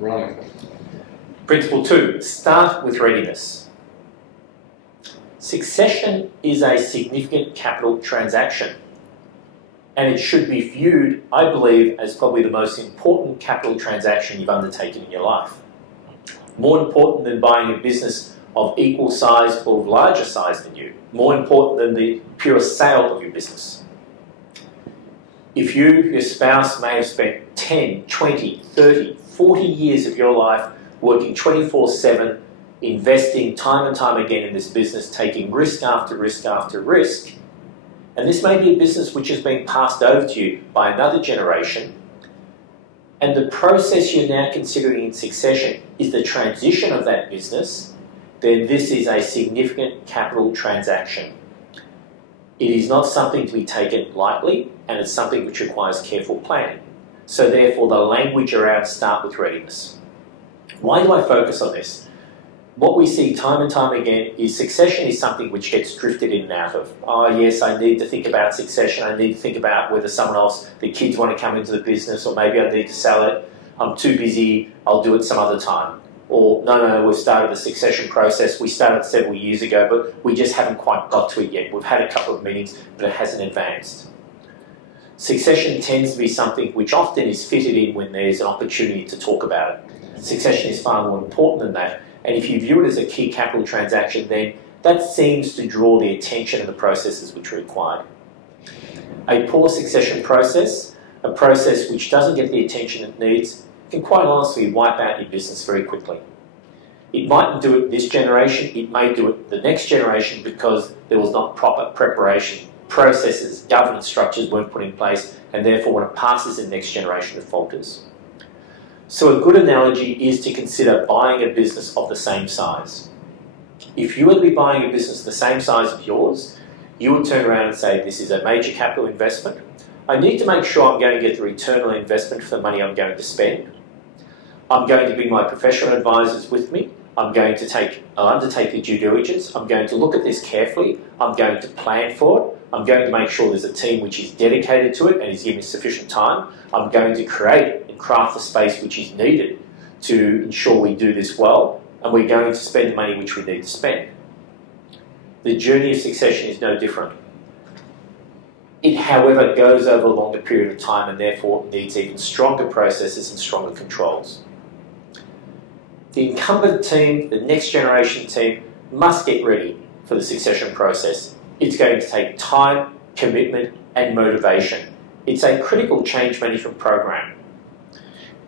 Running. Principle 2, start with readiness. Succession is a significant capital transaction, and it should be viewed, I believe, as probably the most important capital transaction you've undertaken in your life. More important than buying a business of equal size or larger size than you. More important than the pure sale of your business. If you, your spouse, may have spent 10, 20, 30, 40 years of your life working 24/7, investing time and time again in this business, taking risk after risk after risk, and this may be a business which has been passed over to you by another generation, and the process you're now considering in succession is the transition of that business, then this is a significant capital transaction. It is not something to be taken lightly, and it's something which requires careful planning. So therefore, the language around start with readiness. Why do I focus on this? What we see time and time again is succession is something which gets drifted in and out of. Oh yes, I need to think about succession. I need to think about whether someone else, the kids want to come into the business, or maybe I need to sell it. I'm too busy, I'll do it some other time. Or no, we've started the succession process. We started several years ago, but we just haven't quite got to it yet. We've had a couple of meetings, but it hasn't advanced. Succession tends to be something which often is fitted in when there's an opportunity to talk about it. Succession is far more important than that. And if you view it as a key capital transaction, then that seems to draw the attention of the processes which are required. A poor succession process, a process which doesn't get the attention it needs, can quite honestly wipe out your business very quickly. It mightn't do it this generation, it may do it the next generation because there was not proper preparation. Processes, governance structures weren't put in place, and therefore when it passes in the next generation it falters. So a good analogy is to consider buying a business of the same size. If you were to be buying a business the same size of yours, you would turn around and say, this is a major capital investment. I need to make sure I'm going to get the return on investment for the money I'm going to spend. I'm going to bring my professional advisors with me. I'm going to undertake the due diligence. I'm going to look at this carefully. I'm going to plan for it. I'm going to make sure there's a team which is dedicated to it and is giving sufficient time. I'm going to create and craft the space which is needed to ensure we do this well, and we're going to spend the money which we need to spend. The journey of succession is no different. It, however, goes over a longer period of time and therefore needs even stronger processes and stronger controls. The incumbent team, the next generation team, must get ready for the succession process. It's going to take time, commitment, and motivation. It's a critical change management program.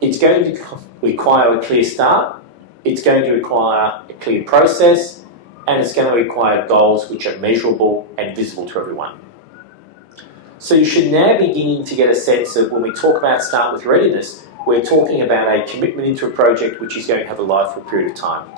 It's going to require a clear start, it's going to require a clear process, and it's going to require goals which are measurable and visible to everyone. So you should now be beginning to get a sense of, when we talk about start with readiness, we're talking about a commitment into a project which is going to have a life for a period of time.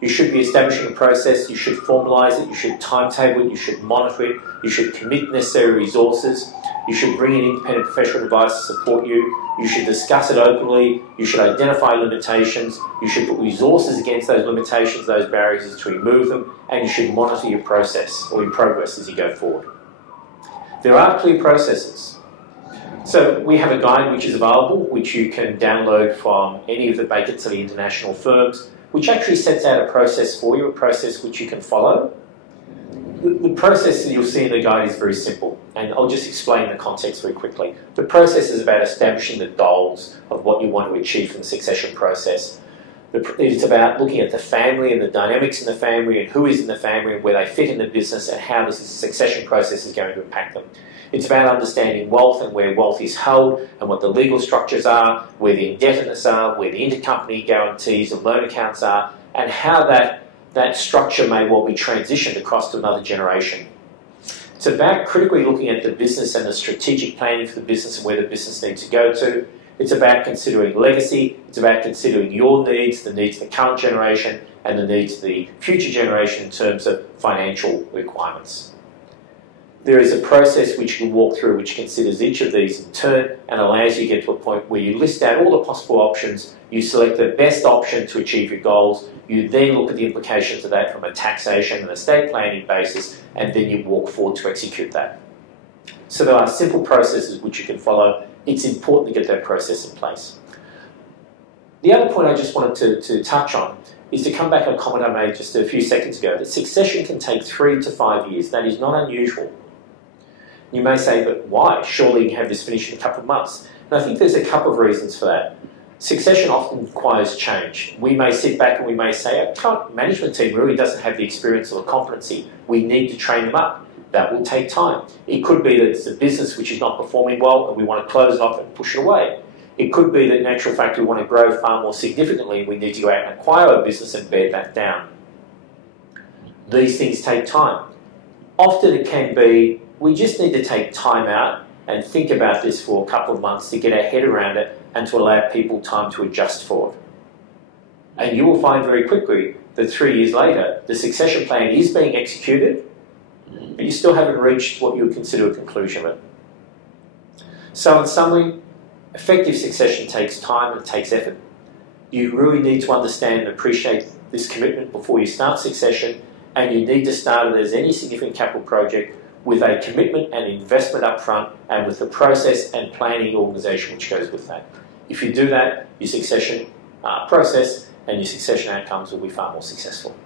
You should be establishing a process, you should formalise it, you should timetable it, you should monitor it, you should commit necessary resources, you should bring in independent professional advice to support you, you should discuss it openly, you should identify limitations, you should put resources against those limitations, those barriers to remove them, and you should monitor your process or your progress as you go forward. There are clear processes. So we have a guide which is available, which you can download from any of the Baker Tilly international firms, which actually sets out a process for you, a process which you can follow. The process that you'll see in the guide is very simple, and I'll just explain the context very quickly. The process is about establishing the goals of what you want to achieve from the succession process. It's about looking at the family and the dynamics in the family and who is in the family and where they fit in the business and how this succession process is going to impact them. It's about understanding wealth and where wealth is held and what the legal structures are, where the indebtedness are, where the intercompany guarantees and loan accounts are, and how that structure may well be transitioned across to another generation. It's about critically looking at the business and the strategic planning for the business and where the business needs to go to. It's about considering legacy. It's about considering your needs, the needs of the current generation, and the needs of the future generation in terms of financial requirements. There is a process which you can walk through which considers each of these in turn and allows you to get to a point where you list out all the possible options, you select the best option to achieve your goals, you then look at the implications of that from a taxation and estate planning basis, and then you walk forward to execute that. So there are simple processes which you can follow. It's important to get that process in place. The other point I just wanted to touch on is to come back on a comment I made just a few seconds ago, that succession can take 3 to 5 years. That is not unusual. You may say, but why? Surely you can have this finished in a couple of months. And I think there's a couple of reasons for that. Succession often requires change. We may sit back and we may say, our current management team really doesn't have the experience or the competency. We need to train them up. That will take time. It could be that it's a business which is not performing well and we want to close it off and push it away. It could be that in actual fact we want to grow far more significantly and we need to go out and acquire a business and bed that down. These things take time. Often it can be, we just need to take time out and think about this for a couple of months to get our head around it and to allow people time to adjust for it. And you will find very quickly that 3 years later, the succession plan is being executed, but you still haven't reached what you would consider a conclusion of it. So in summary, effective succession takes time and it takes effort. You really need to understand and appreciate this commitment before you start succession, and you need to start it as any significant capital project with a commitment and investment up front and with the process and planning organisation which goes with that. If you do that, your succession process and your succession outcomes will be far more successful.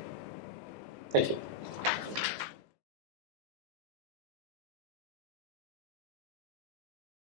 Thank you.